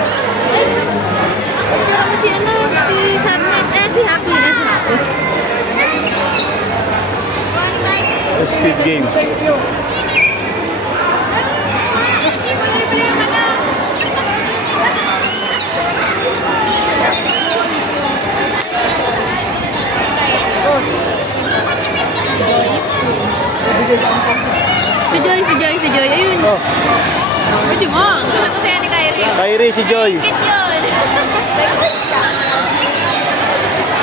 Si ano, si Sunlight, si Happy na si Happy. Squid Game. Si Joy, ayun. Oh, Pwede mo. Gusto ko sa'yo ni Kyrie. Kyrie, si Joy. Kit yun.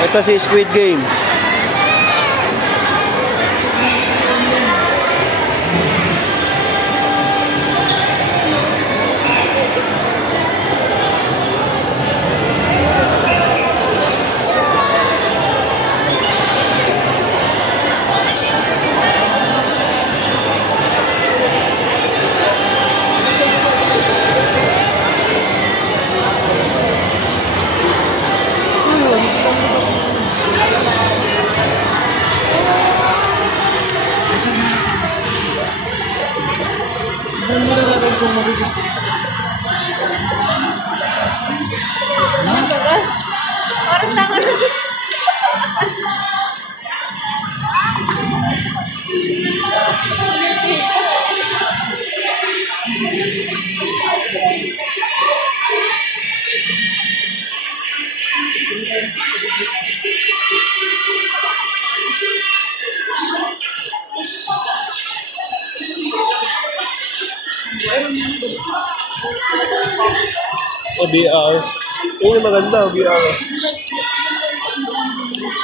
Ito si Squid Game. Parang tangan. VR. Yun yung maganda, VR.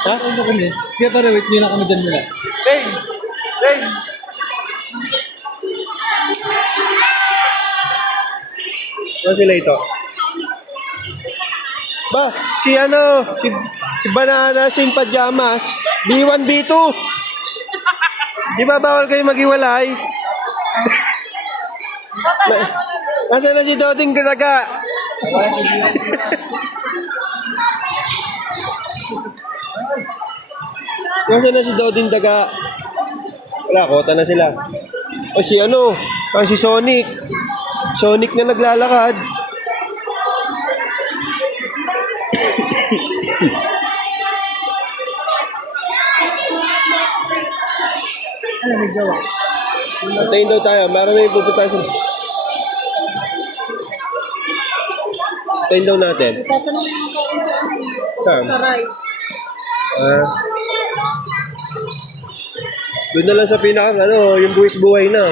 Ha? Ano kami? Kaya para wait nyo lang kami dyan muna. Rain! Rain! Ano sila ito? Ba, si Banana, si Pajamas, B1, B2. Di ba bawal kayo maghiwalay? Nasaan na si Doding Galaga? Nasaan na si Doding Daga? Wala, kota na sila. O si si Sonic. Sonic na naglalakad. Ano may gawa? Antayin daw tayo. Marami yung pupuntahan sila. Antayin daw natin. Saan? Sa right. Doon na lang sa pinakang yung buwis buhay na.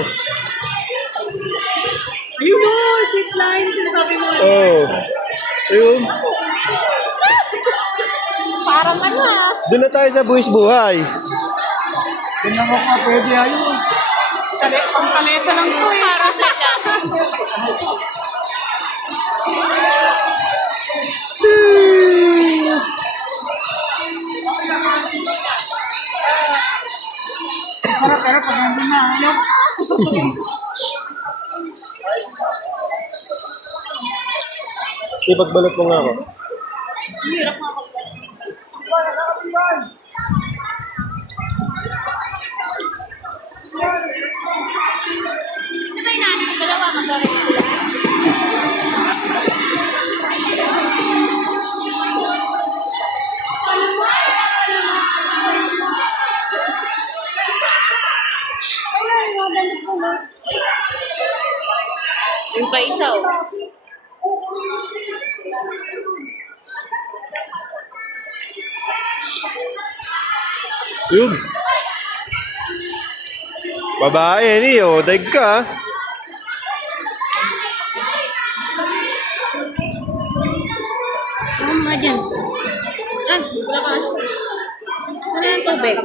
Ayun mo, zip line. Sinasabi mo. Oh. Ayun. Parang ano ah. Doon na tayo sa buwis buhay. Doon na ka pwede ayun. Ang kalesa lang po eh. Para sa siya. Pero pag nandun na, ano? Ipagbalot mo nga ako. Hirap nga ako. Di ba yung nanay? Dalawa mag-order sila. Yung pa isa oh. Yun. Babae, daig ka. Ano mga dyan? Wala ka. Ano yung tubig?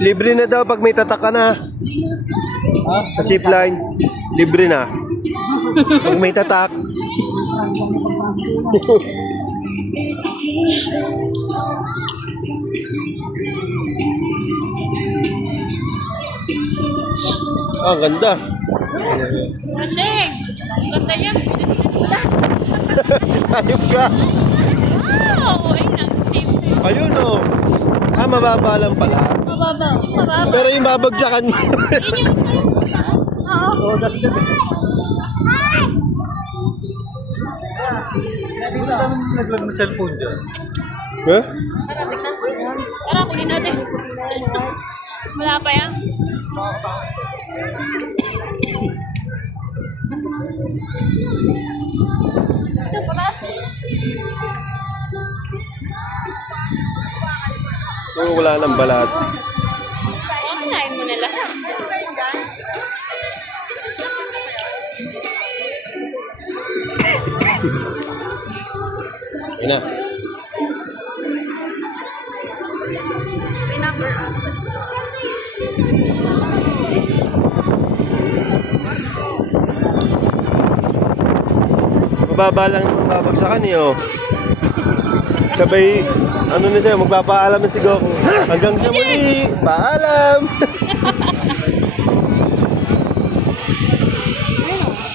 Libre na daw pag may tatak ka na. Sa zipline, libre na. Pag may tatak. Ganda. Galing! Ganda Maganda yan. Ayun ka. Wow! Ayun ang safe. Ayun oh. Ah, mababa lang pala. Mababa. Mababa. Pero yung babagsakan mo. Oo. Oh, that's good. Hindi ba naman naglag ng cellphone dyan? Huh? Tara, tignan. Tara, kunin natin. Wala pa yan. Ito, paras. Oh, wala nang balat. Kinain mo na lahat. Yun na. Pinapper up. Mababa lang yung babagsakan eh oh. Sabay, ano na siya, magpapaalam na si Goku. Hanggang sa muli, paalam!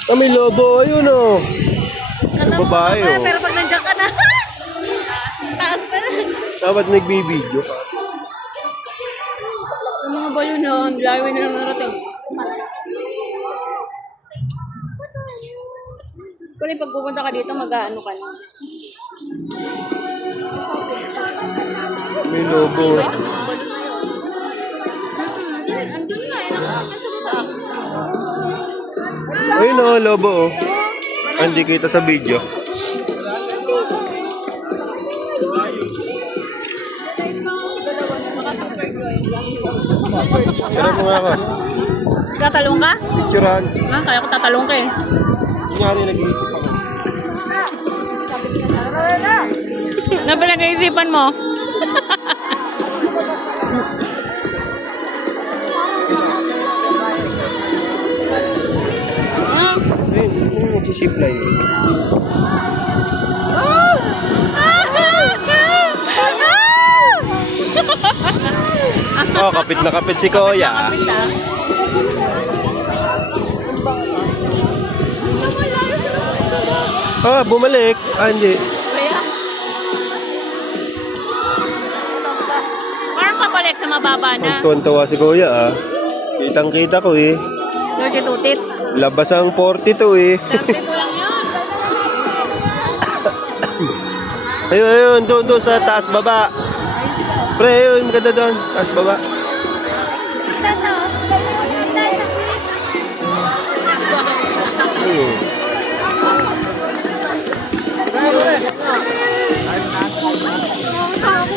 Ah, may lobo, ayun oh. Babae oh. Pero pag nandiyan ka na, taas na lang. Dapat nagbibideo ka. Yung mga balon na, ang lawi na ng narating. Kung pag pupunta ka dito, mag-ano ka na. May lobo. Andun na, Ayun oh, lobo oh. Ah, hindi kita sa video. Tira mo nga ako. Tatalong ka? Picturean. Ah, kaya ko tatalong ka eh. Kunyari nag-iisip ako. Ano ba nag-iisipan mo? Ah, Ayun, nagsisipla yun. Oh, kapit na kapit si Kuya. kapit ah. Ah, bumalik. Ah, hindi. Kaya? Parang kabalik sa mababa na. Tuwan-tawa si Kuya ah. Kitang-kita ko eh. Dirty tutit. Labas ang 42 eh. 32 lang yun. Ayun, ayun. Doon sa taas baba. Pre, ayun. Maganda doon. Taas baba. Ayun.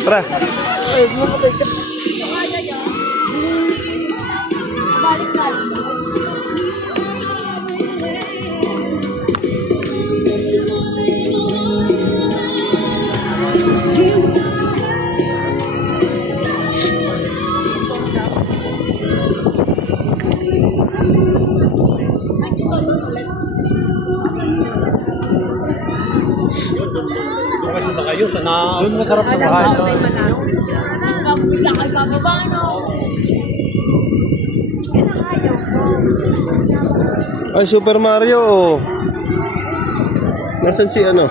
Tara. Kasi ba kayo? Sana... Doon masarap sa bahay. Bigla kayo bababa, no? Ay, Super Mario oh. Nasaan si ano?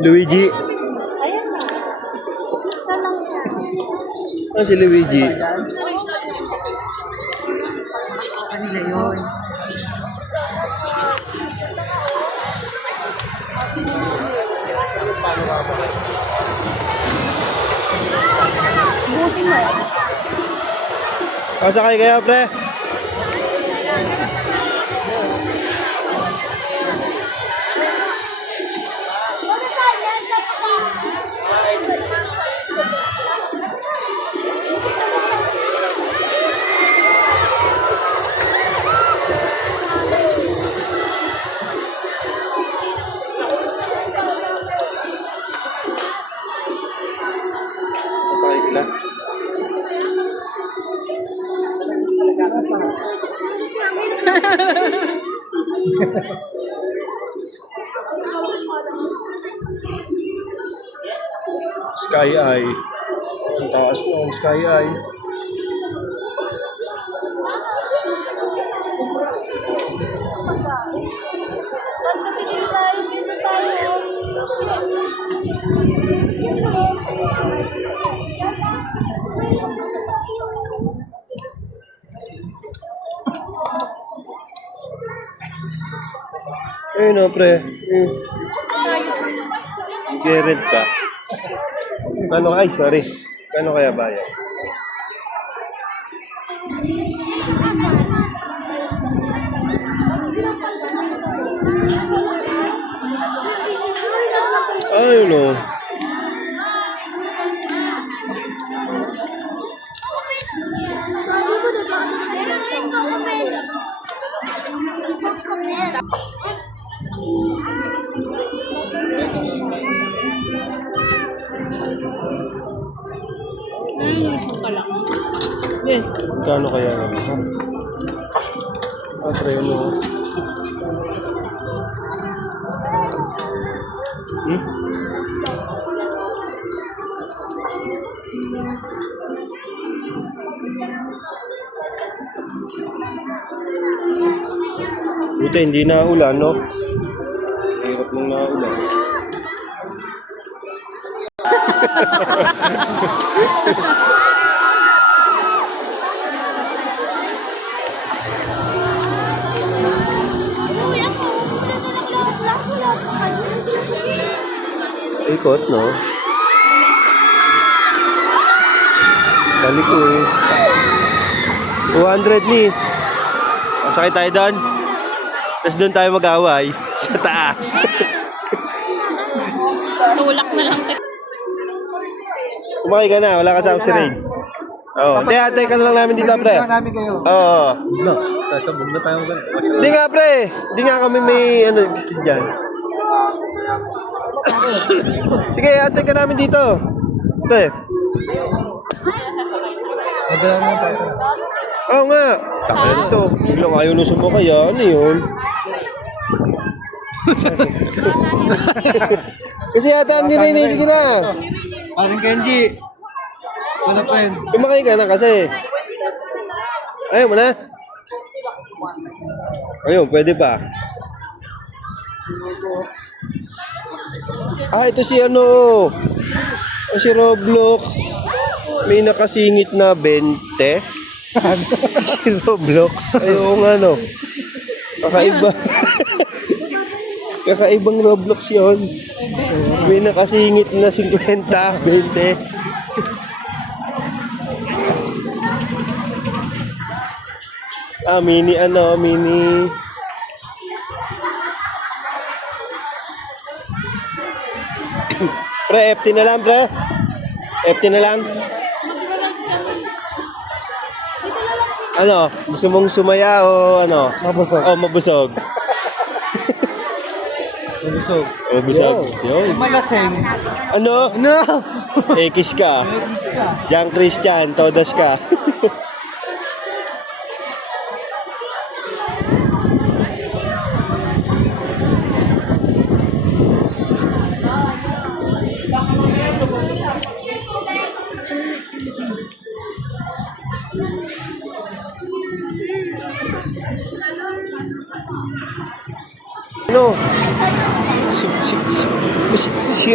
Luigi. Ah, si Luigi. Kasakay kaya, pre? Kasakay sila. Sky Eye. Ang taas mo, Sky Eye. Ba't kasi dito tayo? Dito tayo. Ayun o, pre. Gered ka. Ano, ay, sorry. Kano kaya bayad? Ayun o. Nalilipong ka lang. Yes. Kano kaya naman? Ah, pre, ano? Hmm? Buti, hindi na ulan, no? Hirap nung naulan. Ikot, no? Balik ko eh. 200 ni. Sakit tayo doon. Tapos doon tayo mag-away. Sa taas. Tulak na lang. Kumakay ka na. Wala kasama si Ray. Oo. Antay ka na lang namin dito, pre. namin kayo. Oo. No, sabog na tayo. Hindi nga, pre. Hindi nga kami may ano gusto dyan. Sige, antay ka namin dito. Pre. Madala mo tayo. Oo nga. Takal ito. Biglang ayaw na sumakay. Ano yun? Kasi yata ang nilay. Sige na. Parang Kenji. Wala pa yun. Kumakay ka na kasi. Ayaw mo na. Ayun, pwede pa. Ah, ito si ano. Si Roblox. May nakasingit na 20. Si Roblox. Ayun nga no. Kakaiba. Kakaibang Roblox yon. May nakasingit na 50, 20. Ah, mini. Pre, FT na lang, pre. FT na lang. Ano? Gusto mong sumaya o ano? Mabusog. Oh, mabusog. Mabusog. Mabusog. Yun. Malaseng. Ano? No! Ekis ka. Young Christian, todas ka.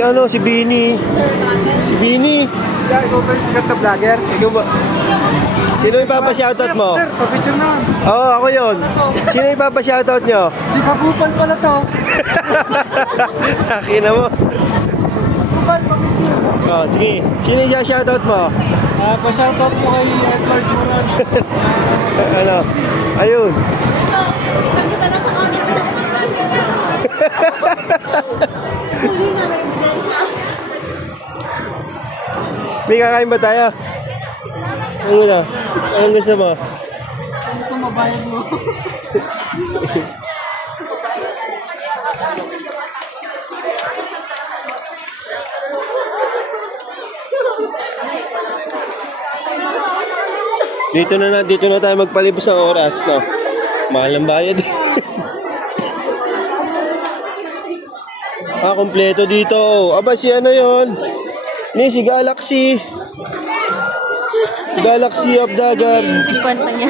Ano? Si Bini. Si Bini. Yeah, ikaw ba yung sikat na vlogger? Ikaw ba? Sino ipapa-shoutout mo? Sir, pa-picture naman. Oo, ako yun. Sino ipapa-shoutout nyo? Si Kabupan pala to. Nakina mo. Kabupan, pa-picture. Oh, sige. Sino yung shoutout mo? Pa-shoutout mo kay Edward Moran. Ano? Ayun. Kami pa nasa camera. Huli na may bigay siya. May kakain ba tayo? Ano na? Anong gusto mo? Gusto mo bayad mo? Dito na tayo magpalibos ng oras, no? Mahal ang bayad. Ah, kompleto dito. Aba, si ano yun? Ni, si Galaxy. Galaxy of Dagar. 50 niya.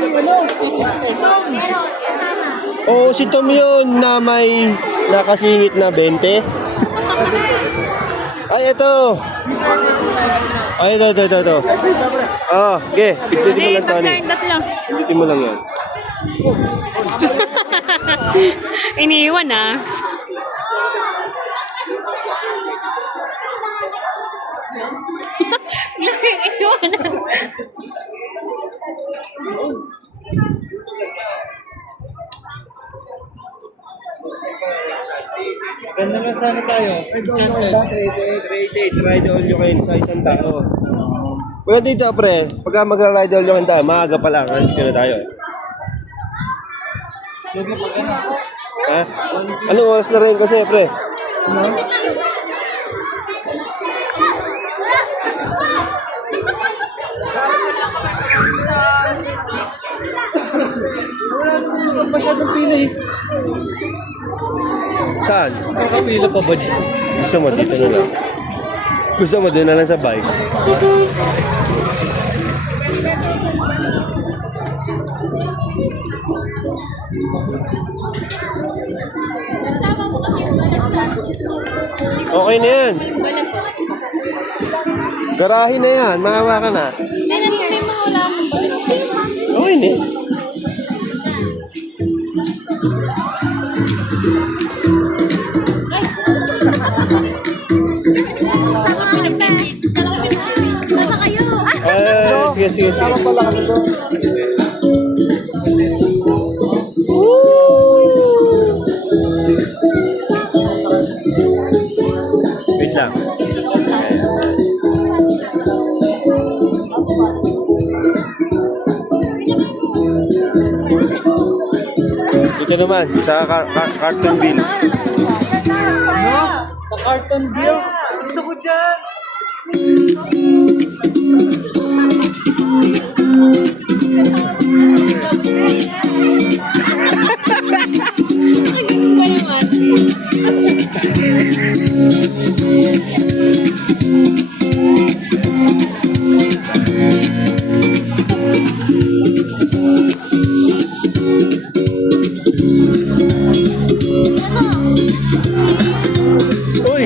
Oo, si Tom yun na may nakasingit na 20. Ay, ito. Ay, ito. Oh, okay. Pindutin mo lang, Tony. Tatlo. Pindutin mo lang yan. Iniiwan ah. Iniiwan ah. Ganda nga sana tayo. Ride all you can sa isang tao. Pwede dito, pre. Pagka magra-ride all you can tayo, maaga pa lang. Andito na tayo. Ha? Anong oras na rin kasi, pre? Wala masyadong pila eh. Saan? Nakapila pa ba dyan? Gusto mo, dito na lang. Gusto mo, doon na lang sa bike. Okay na yan. Garahe na yan. Maawa ka na. Okay na. Tama kayo. Sige. Sama pala kami doon. Wait lang. Dito naman, sa carton bill. Sa carton bill. Gusto ko dyan. Ba naman? Uy,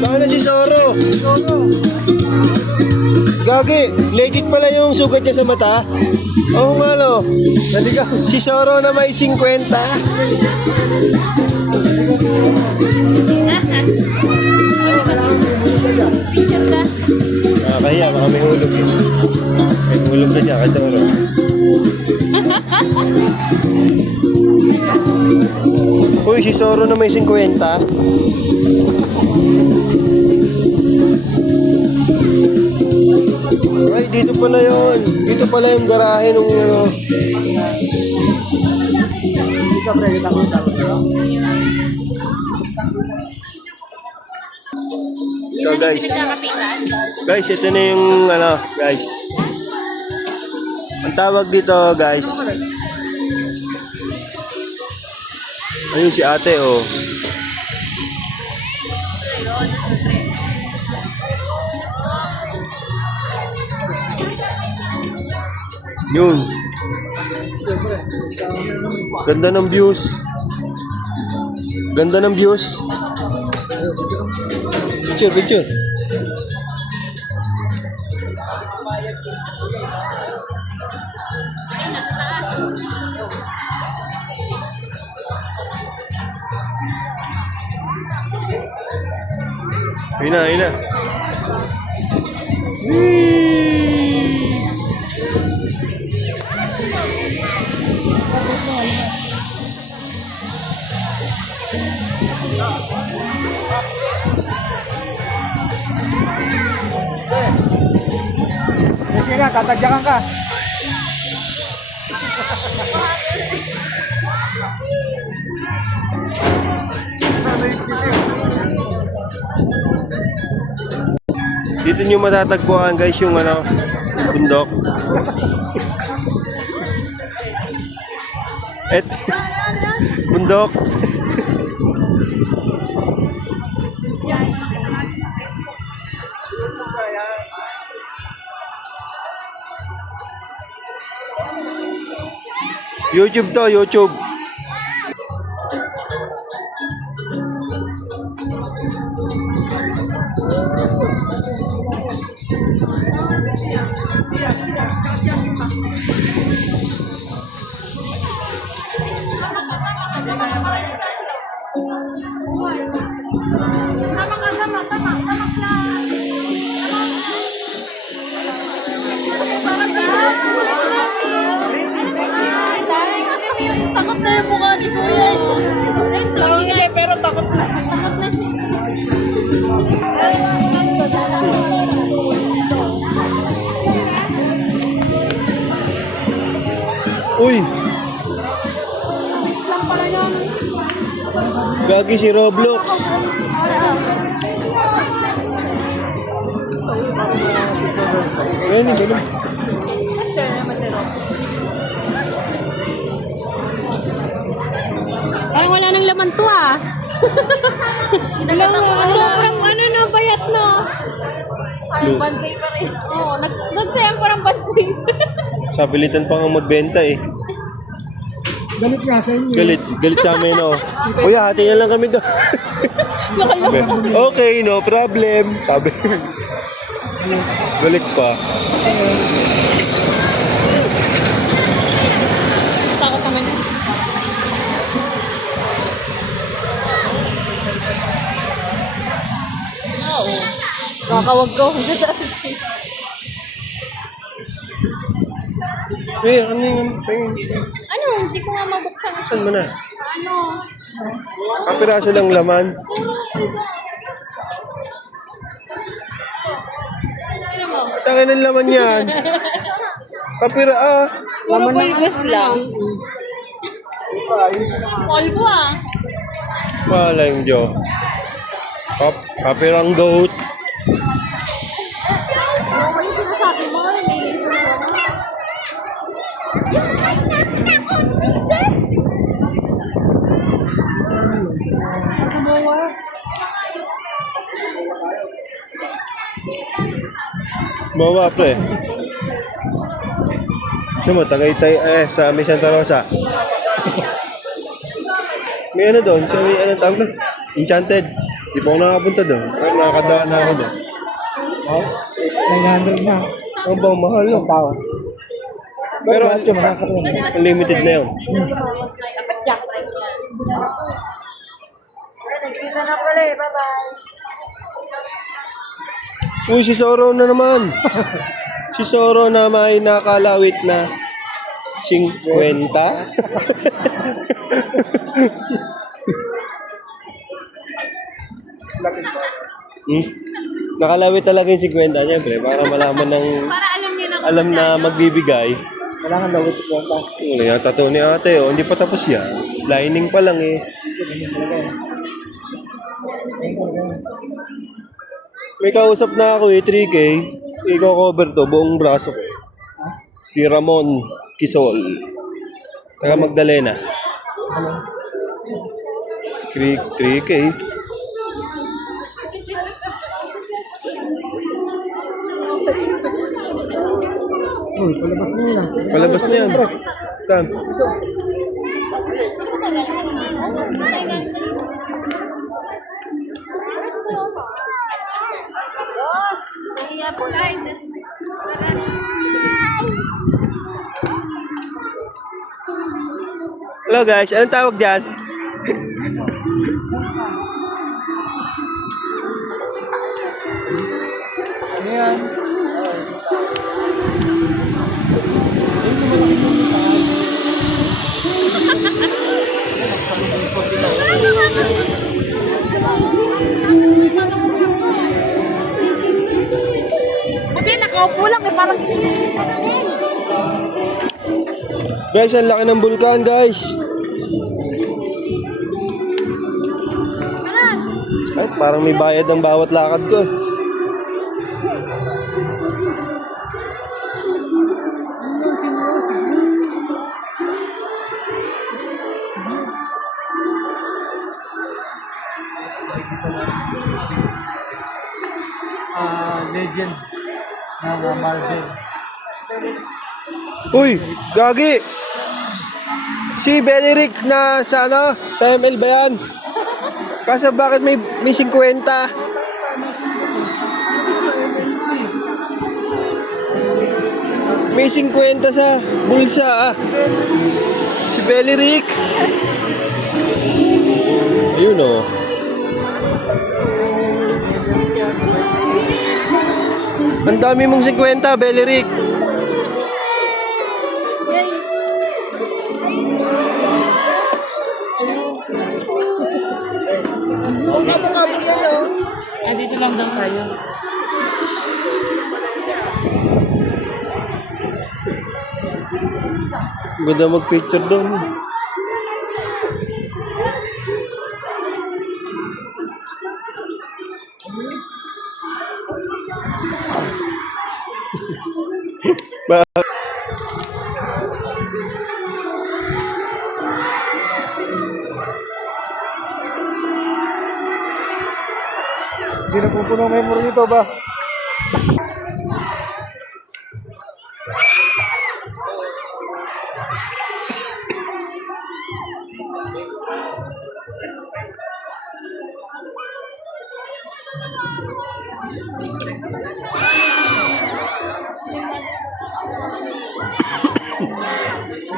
baka na si Soro. Gagi, legit pala yung sugat niya sa mata. Oo nga no. Si Soro na may 50. Kaya baka may hulog yun. May hulog na siya kay Soro. Uy, si Soro na may 50. Ay, dito pala yun. Dito pala yung garahe nung ano. So guys, guys, ito na yung ano, guys. Ang tawag dito, guys. Ayun si ate, oh. Yun. Ganda ng views. Ganda ng views. Picture. Ayun na. Sige na, tatagyakan ka. Dito nyo matatagpuan guys yung ano, bundok. Bundok. YouTube to, YouTube. Takot na yung mukha ni Kuya. Hindi, pero takot na. Takot na siya. Uy! Gagi si Roblox. Ganun, ganun. Parang wala nang laman to ah. Sobrang ano no, bayat no. Parang banday pa rin. Oo, nagsayang parang banday. Sapilitan pa nga magbenta eh. Galit nga sa inyo. Galit sa amin, oh. Kuya, hati na lang kami doon. Okay, no problem. Sabi. Galit pa. Takot naman. Oo. Kakawag ko sa dati. Eh, ano yung... Ano? Hindi ko nga mabuksan. Saan mo na? Ano? Kapiraso lang laman. Tangin ng laman yan. Kapira, ah. Puro bulbos lang. Polvo ah. Wala yung Diyo. Kapirang goat. Ano yung sinasabi mo? Bawa, pre. Gusto mo, Tagaytay, sa may Santa Rosa. May ano doon, sa may, anong tawag doon? Enchanted. Di pa ako nakapunta doon. Pero nakakadaan na ako doon. 900 na. Ang bang mahal, no? Tao. Pero unlimited na yun. Nagkita na pala eh. Bye-bye. Uy, si Soro na naman. Si Soro na may nakalawit na 50. Nakalawit talaga yung 50, siyempre, para malaman ng Para alam niya na alam na magbibigay. Kailangan daw sa kwenta. Wala yung tattoo ni ate, oh. Hindi pa tapos yan. Lining pa lang eh. May kausap na ako eh, 3K. Iko-cover to, buong braso ko. Si Ramon Quisol. Taga Magdalena. 3K. Uy, palabas na yun ah. Palabas na yan. Saan? Hello guys, anong tawag dyan? Ano yan? Buti nakaupo lang eh. Parang Guys, ang laki ng bulkan guys. Kahit parang may bayad ang bawat lakad ko. Legend ng Marvel. Uy, gagi! Si Beleric na sa ano? Sa ML ba yan? Kasi bakit may 50? May 50 sa bulsa ah. Si Beleric. Ayun oh. Ang dami mong 50, Beleric. Mukha mo yan, no? Ay, dito lang daw tayo. Ganda mag-picture doon. Ba- Hindi na pupuno ang memory nito ba?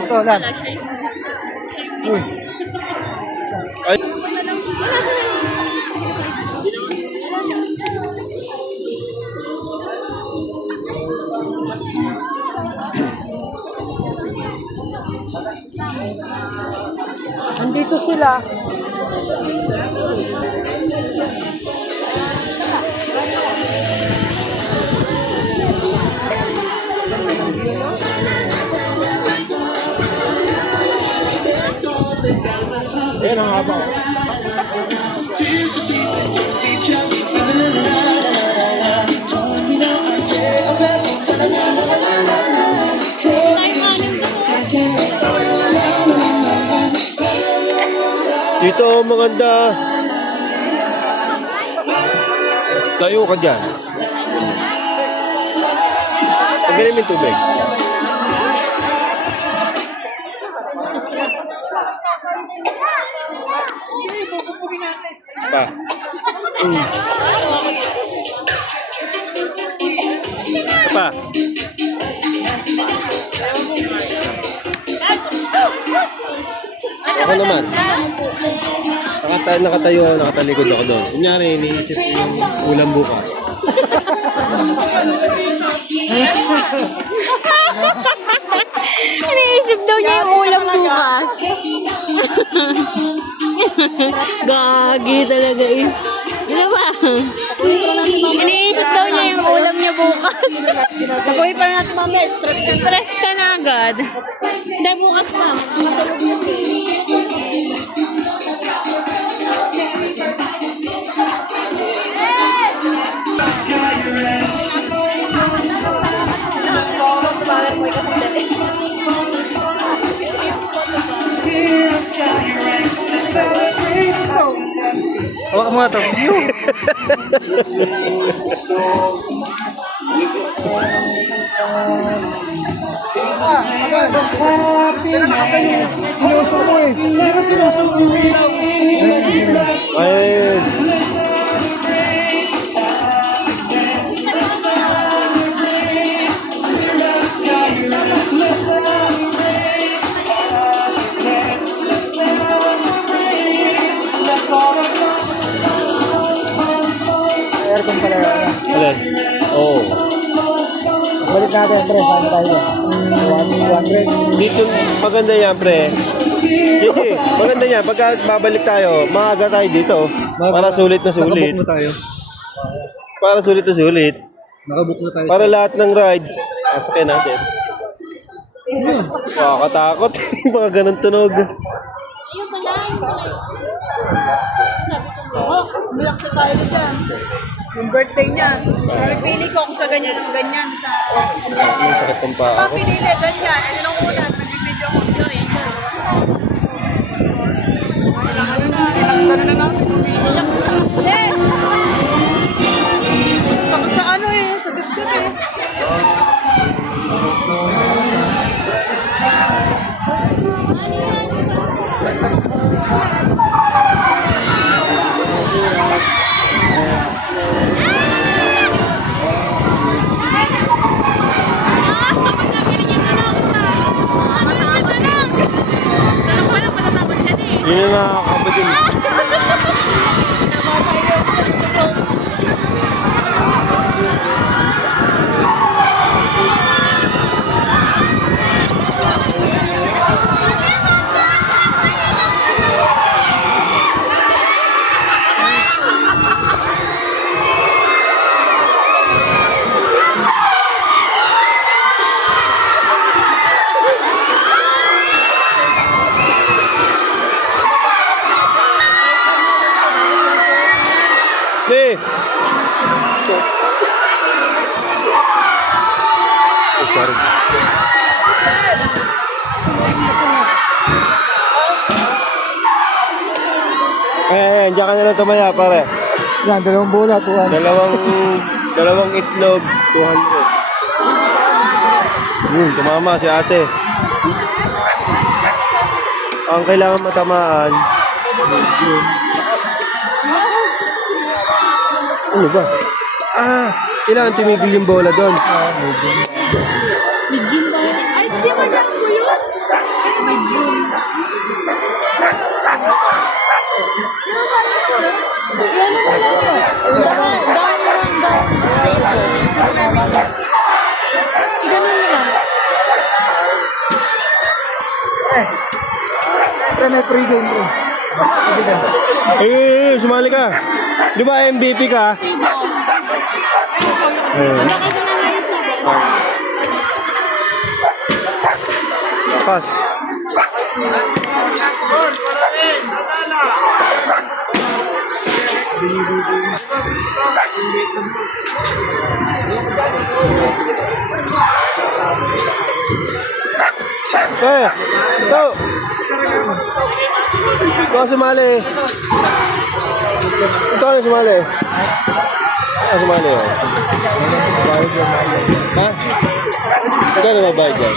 Ito, Lan. Uy. Ay, Andito sila. Ayan ang haba. dito maganda. Tayo ka dyan. Tanggalin mo yung tubig. Pa. Pa. Ako naman. Nakatayo, nakatalikod ako doon. Kunyari, iniisip ko yung ulam bukas. Iniisip daw niya yung ulam bukas. Gagi talaga eh. Ano ba? Iniisip daw niya yung ulam niya bukas. Nagawin pa natin mamaya. Stress ka na agad. Hindi, bukas pa. Hawak mo nga ito. Sinusuko eh. Hindi ba sinusuko? Ayun. Aircon pala yan. Alin? Oo. Balik natin, pre. Saan tayo? 100. Dito, maganda yan, pre. Kasi, maganda yan. Pagka babalik tayo, maaga tayo dito. Para sulit na sulit. Nakabook na tayo. Para sulit na sulit. Nakabook na tayo. Para lahat ng rides, sasakyan natin. Nakakatakot. Mga ganun tunog. Ayun pala, ayun pala. Oh, umiyak sa tayo dyan. Yung birthday niya. Sabi, pili ko kung sa ganyan o ganyan. Sa... Ang sakit ng paa ko. Pinili, ganyan. Ano nung una, nagbibideo ko. Sakit sa ano eh, sa dibdib eh. Yun na nakakabot yun. sorry. Ayan, diyan ka na lang tumaya, pare. Yan, dalawang bola, 200. Dalawang itlog, 200. Tumama si ate. Ang kailangan matamaan. Ano ba? Kailangan tumigil yung bola doon. Legend ba yan? Ay, di ba lang mo yun? Ano may bilin? Pre, may pre-game, bro. Sumali ka. Di ba MVP ka? Ayun. Pass. Ito. Ito ang sumali. Ito ang sumali. Sumali. Ha? Magkano na bayad yan?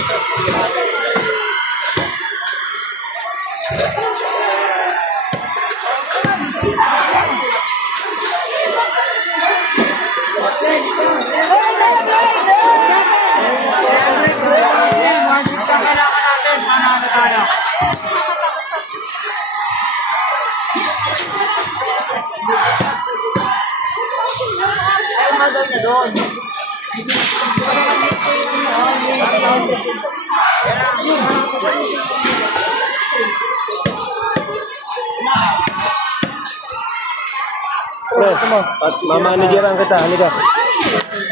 Mamanageran kita, halika.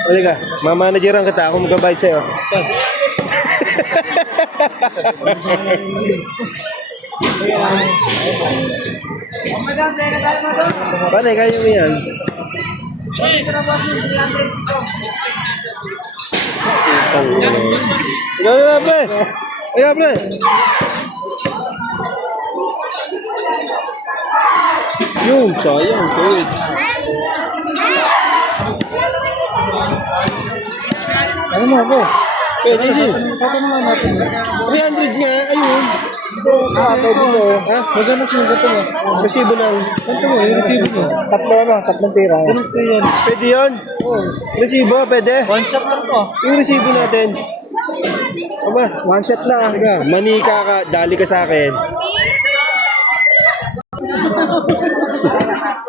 Halika, mamanageran kita, ako magbabayad sa'yo. Pare, kaya mo yan. Ikaw na, pre. Ikaw, pre. Yun, sayang. Wait. Ano mo ako? Pwede siya. 300 nga, ayun. Pwede to. Ha? Maganda sinugat mo. Resibo ng... Kanto mo, yung resibo mo. Tatlong tira. Ganun ko yun. Pwede yun? Resibo, pwede? One shot lang to. Yung resibo natin. Aba, One shot lang. Teka, manika ka, dali ka sa akin.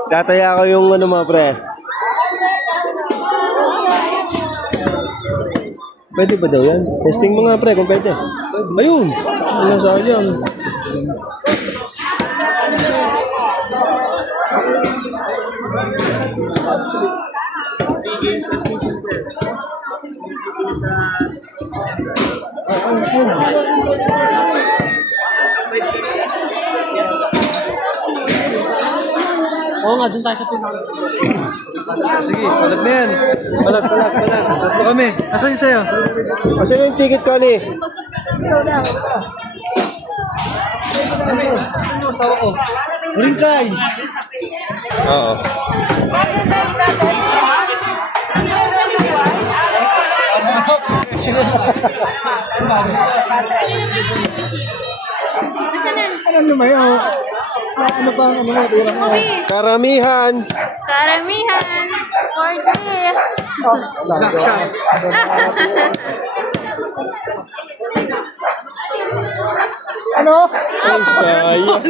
Tataya ko yung ano mga pre. Pwede ba daw yan? Testing mo nga pre kung pwede. Ayun! Ano sayang. Oo nga, dun tayo sa pinaka. Sige, palag na yan. Palag. Tatlo kami. Asan yung sa'yo? Kasi yung ticket ka ni. Ano yung asawa ko? Muringkay! Oo. Ano lumayo? Ano ba ang ano mo? Tira mo. Karamihan. Karamihan. 40. Ano? Ay, sayang.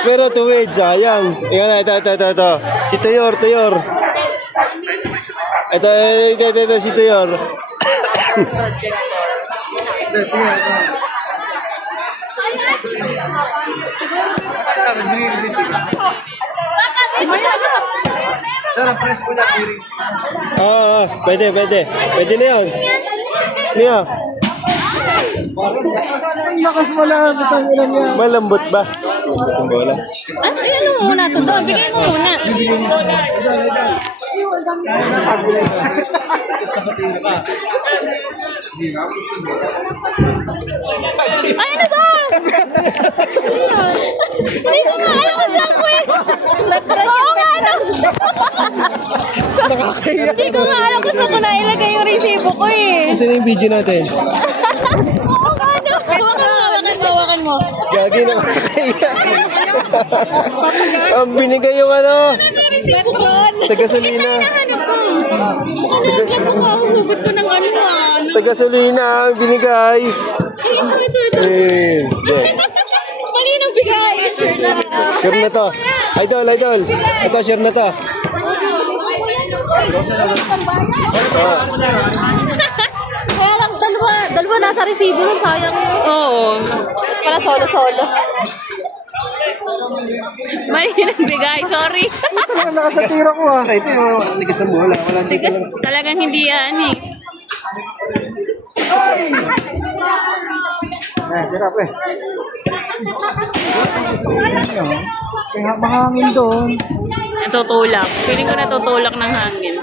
Pero tuwid, sayang. Ika na, ito. Si Tuyor. Ito, si Tuyor. Sa akin, binigay ko si Oo, pwede. Pwede na yun. Niyo, Ang lakas mo lang. Basta ang ilan niya. malambot ba? Malambot ang bola. Ano mo muna to? Bigay mo muna. Ay, ano ba? Hindi ko nga alam kung saan ko eh. Oo nga, ano? Hindi ko nga alam kung saan ko nailagay yung resibo ko eh. Saan yung video natin? Oo nga, ano? Hawakan mo. Gagi na kaya. Ang binigay yung ano, Resibo ko. sa gasolina. Hinahanap ko. Mukhang ako, hugot ko ng ano ah. Sa gasolina, ang binigay. Ito. Hindi. Mali nung bigay. Sure na. Share na to. Idol. Ito, share na to. Kaya lang, dalawa nasa resibo nun, sayang. Oo. Para solo-solo. Mali nung bigay, sorry. Talaga nakasatira ko ah. Ito yung tigas ng bola. Walang tigas lang. Talagang hindi yan eh. Hirap eh. Kaya mahangin doon. Natutulak. Feeling ko natutulak ng hangin.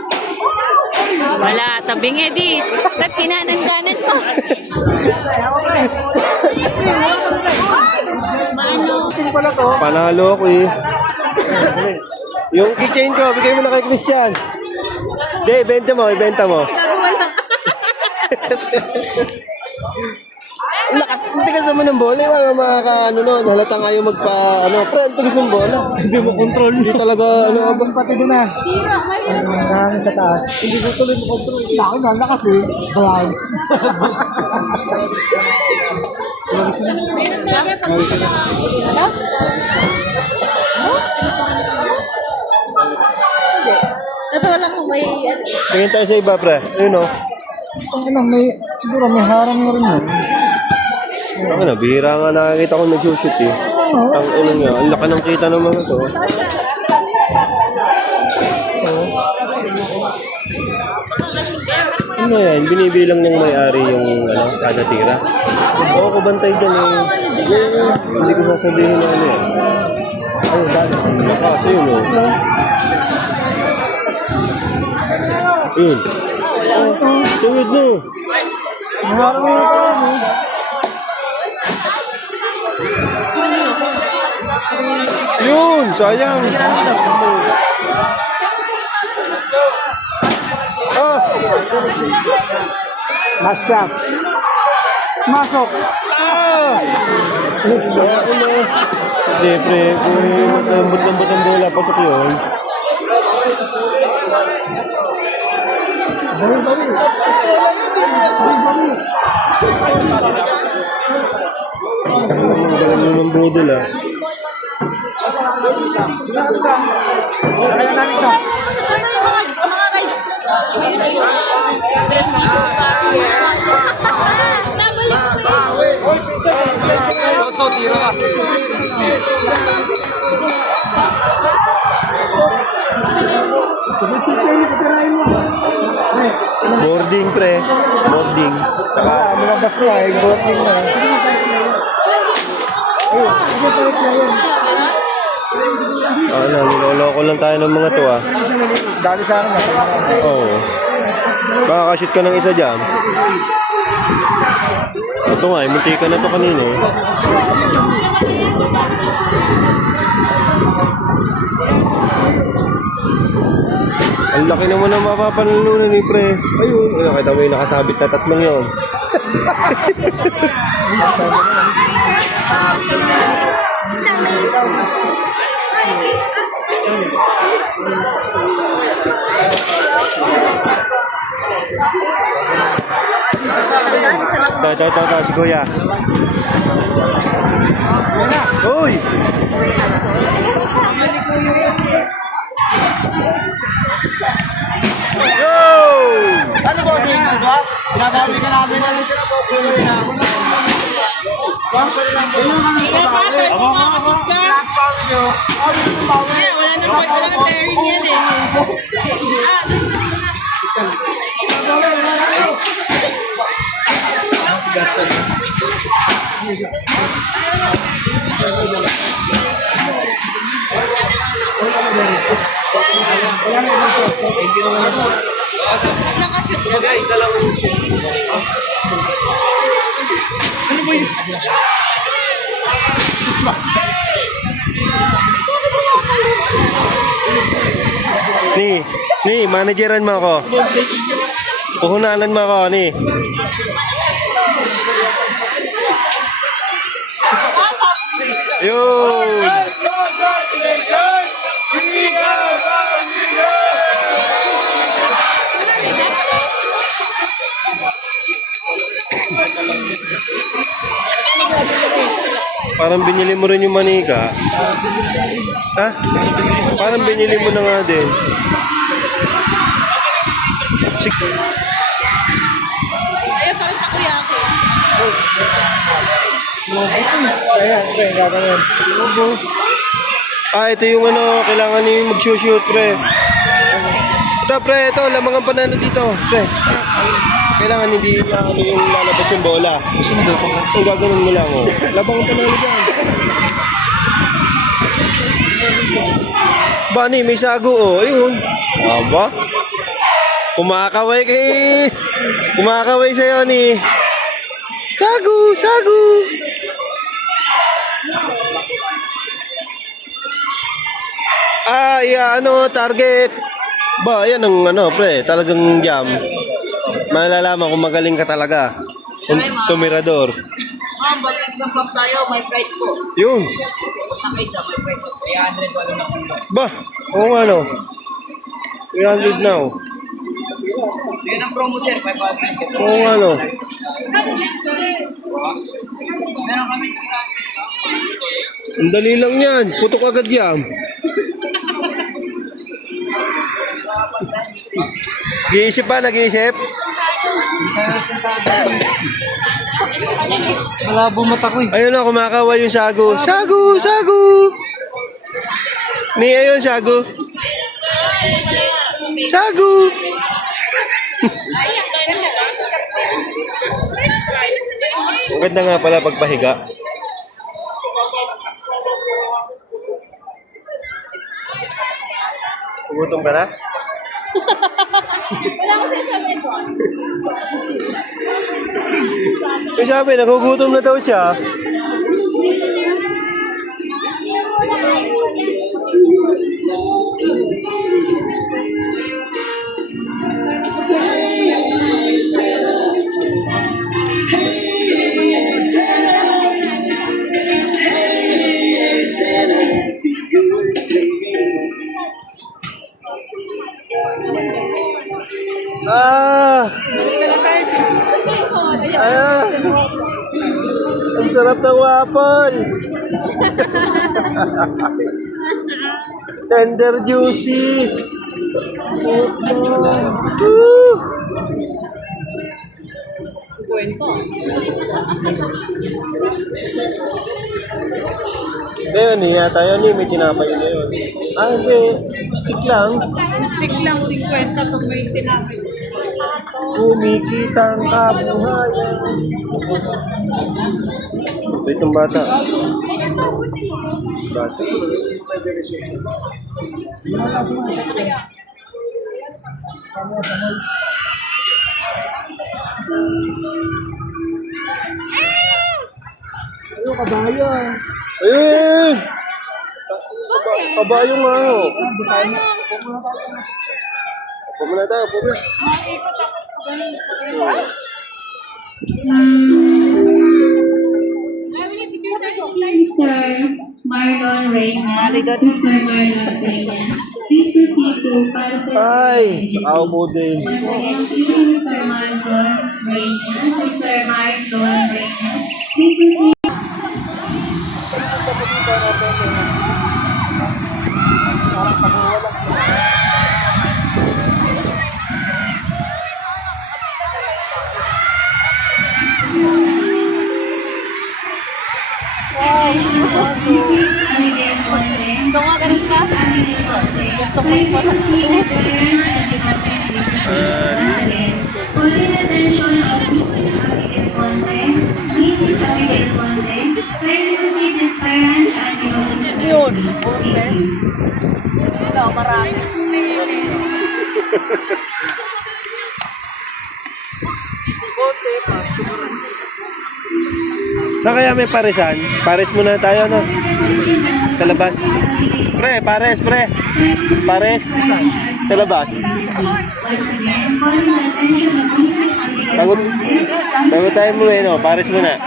Wala, tabing eh di. Ba't kinanang-ganan mo? Maano? Panalo ako eh. Yung keychain ko, bigay mo na kay Christian. Hindi, ibenta mo. Lakas, ang tigas naman ng bola. Wala makaka, halata nga yung magpa, pre, ang tigas ng bola. Hindi mo control. Hindi talaga, Pati doon na. Mahangin sa taas. Hindi ko tuloy mo control. Laki nga, lakas eh. Balance. Ito lang kung may... tingin tayo sa iba, pre. Ayun o. Siguro may harang na rin yun. Ako na, bihira nga nakakita ko nag-shoot eh. Ang ino nga, ang laki ng kita ng mga to. Ano yan? Binibilang ng may-ari yung kada tira. Oo, kubantay dyan eh. Hindi ko sasabihin na ano yan. Ayun, dali. Lakas, yun o. Yun. Tuwid no. Harang na rin. Yun, sayang. Ah! Masyak. Masok. Ah! Sayang na. Hindi, pre. Lambot-lambot ang bola. Pasok yun. Ang galang nyo ng budol ah. Boarding pre. Boarding. Tsaka Lumabas na eh. Boarding na. niloloko lang tayo ng mga to ah. Dali sa akin. Oo. Baka shoot ka ng isa dyan. Ito nga, munti ka na to kanina eh. Ang laki naman ng mapapanalunan ni pre. Ayun, nakita mo yung nakasabit na tatlong yun. Ito, si Kuya. Uy! Yo! Ano ba ang tingin ba? Binabawi ka namin na lang. At nakashoot ka na? Ni, manageran mo ako. Puhunanan mo ako, ni. Yun! Parang binili mo rin yung manika. Ha? Parang binili mo na nga din. Ayun, parang takoyaki. Ito yung ano, kailangan niyo mag-shoot, pre. Ito, pre, ito, lamang ang panalo dito, pre. Kailangan hindi yung lalabas yung bola. Ang gagawin mo lang, oh. Labang ang panalo dyan. Bani, may sago, oh. Ayun. Aba. Kumakaway sa'yo ni. Sago. Target. Ba, yan ang pre, talagang jam. Malalaman kung magaling ka talaga. Tumirador. Mag-exam tayo, may price po. Yun. Nakisa, may price po. 300 wala na po. Ba, oo nga no. 300 now. Yan ang promo sir, 500. Oo nga no. Meron kami. Ang dali lang yan. Putok agad yan. Nag-iisip pa, nag-iisip? Malabo mata ko eh. Ayun na, kumakaway yung sago. Sago! Ni, ayun, sago. Sago! Ang ganda nga pala pagpahiga. Gutom ka na? Eh sabi, nagugutom na daw siya. Ang sarap ng waffle. Tender juicy. Woo! Ayun, yata yun, may tinapay na yun. Hindi. Stick lang. Stick lang, 50 pag may tinapay. Kumikita ang kabuhayan. Itong bata. Bata. Ayun, kabayo. Ayun! Kabayo nga. Upo muna tayo, upo muna. Mr. Marlon Reyna. Mr. Marlon Reyna. Please proceed to para sa Ay! Ako po din. Once again, Mr. Marlon Reyna. Mr. Marlon Reyna. Please proceed. Ito nga, ganun ka? Ito ko yung pasakit. Calling attention of Abigail Ponte. Mrs. Abigail Ponte. Kindly proceed this parent animal. yun? Ito, marami. Saan kaya may paresan? Pares muna tayo, no? Sa labas. Pre, pares, pre. Pares. Sa labas. Bago tayo mo no? Pares muna.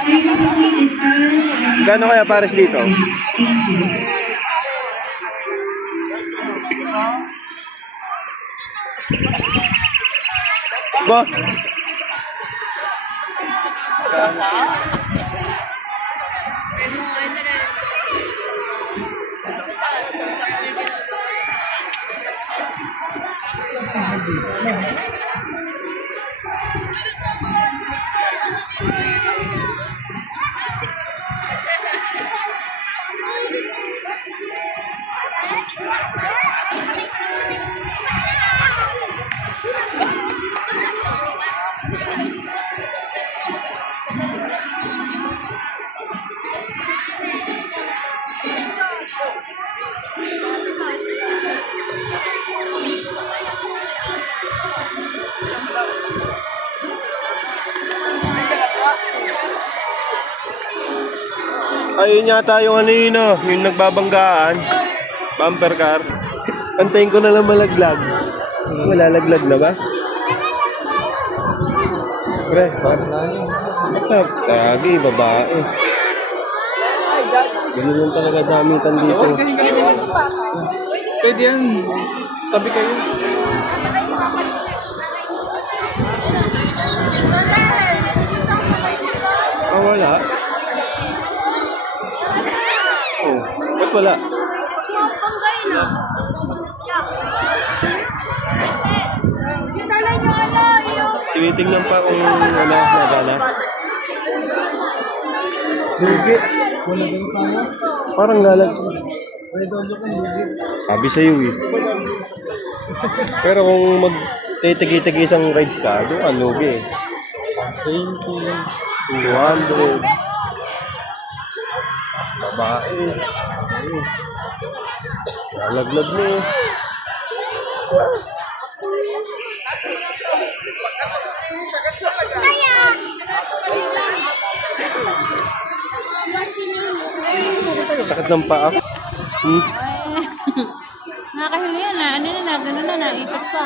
Gano'n kaya pares dito? Go! Ayun yata yung ano yun, oh, yung nagbabanggaan. Bumper car. Antayin ko na lang malaglag. Malalaglag na ba? Pre, parang tagi, babae. Ganun lang talaga damitan dito. Pwede yan. Tabi kayo. Ah, wala. Oh, ba't wala? Tinitingnan pa kung nagana. Lugi. Wala ba tayo? Parang lalag. May dondo kang lugi. Sabi sa'yo eh. Pero kung mag-titigi-tigi isang rides ka, doon ka lugi eh. 20, 200. Babae. Lalaglag mo eh. Sakit ng paa. Nakakahili yan na. Ano na, gano'n na, naikot pa.